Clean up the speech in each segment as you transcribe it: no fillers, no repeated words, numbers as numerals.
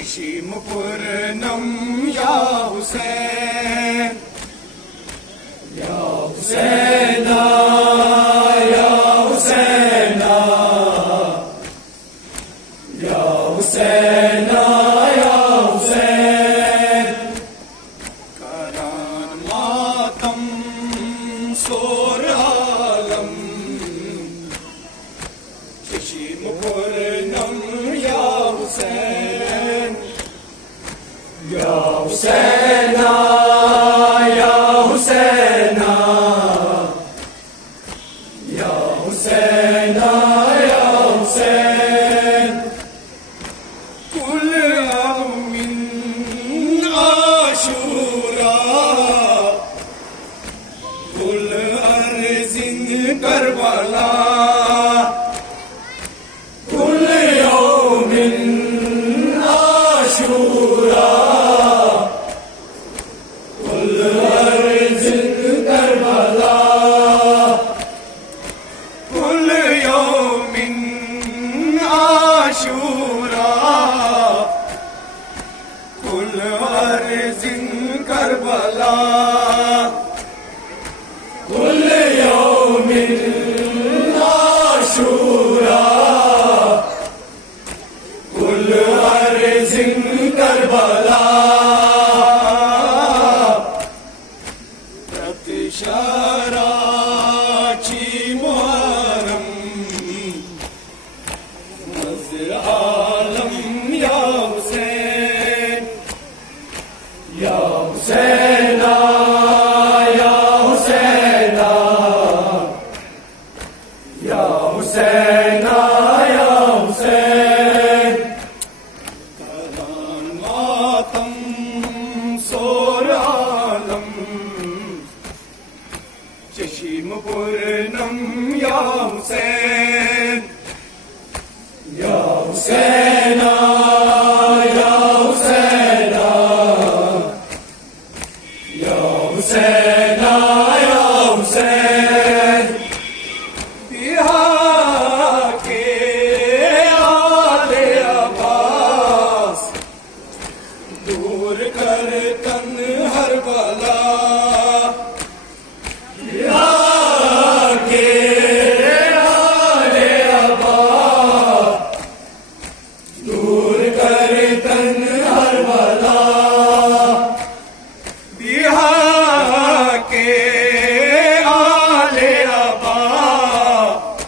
चशीम पूर्णम या हुसैन, या हुसैना, या हुसैना, या हुसैना, या हुसैन। करान मातम सोर आलम, चशीम पूर्णम या हुसैन, या हुसैना, या हुसैना, या हुसैना, या हुसैन। कुल अमिन आशूरा, कुल अर्जिन करबला, कुल यौमिन आशूरा, कुल अर्जिन करबला, कुल यौमिन आशूरा, कुल अर्जिन करबला, कुल यौमिन आशूरा, कुल अर्जिन करबला। प्रतिशराची मुहर्रम, नज़्र आलम या हुसैन, या हुसैना, या हुसैना, या हुसैना, या हुसैन। करान मातम सोर आलम, चशीम पूर्णम या हुसैन, या हुसैना, या हुसैना, या हुसैना, या हुसैन। बिहार के आले अब्बास, दूर कर तन हर बला, बिहार के आले अब्बास, दूर कर तन हर बला, बिहार के आले अब्बास,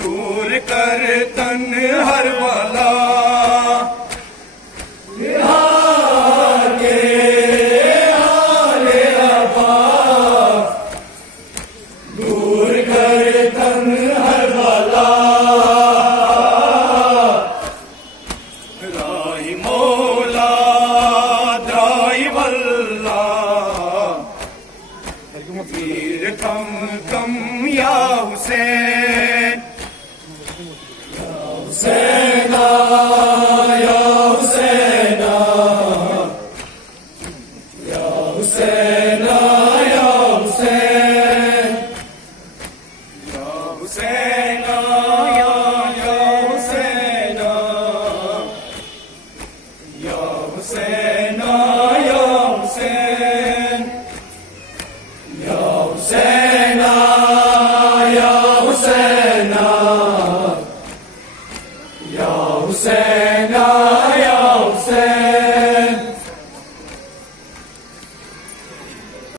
दूर कर तन हर बला, बिहार के आले अब्बास, दूर कर तन हर बला। राही मौला दाई वल्ला, वीर कम कम या हुसैन, या हुसैना, या हुसैना, या हुसैना, या हुसैन, या हुसैना, या हुसैना, या हुसैना, या हुसैन, या हुसैना, या हुसैना, या हुसैना।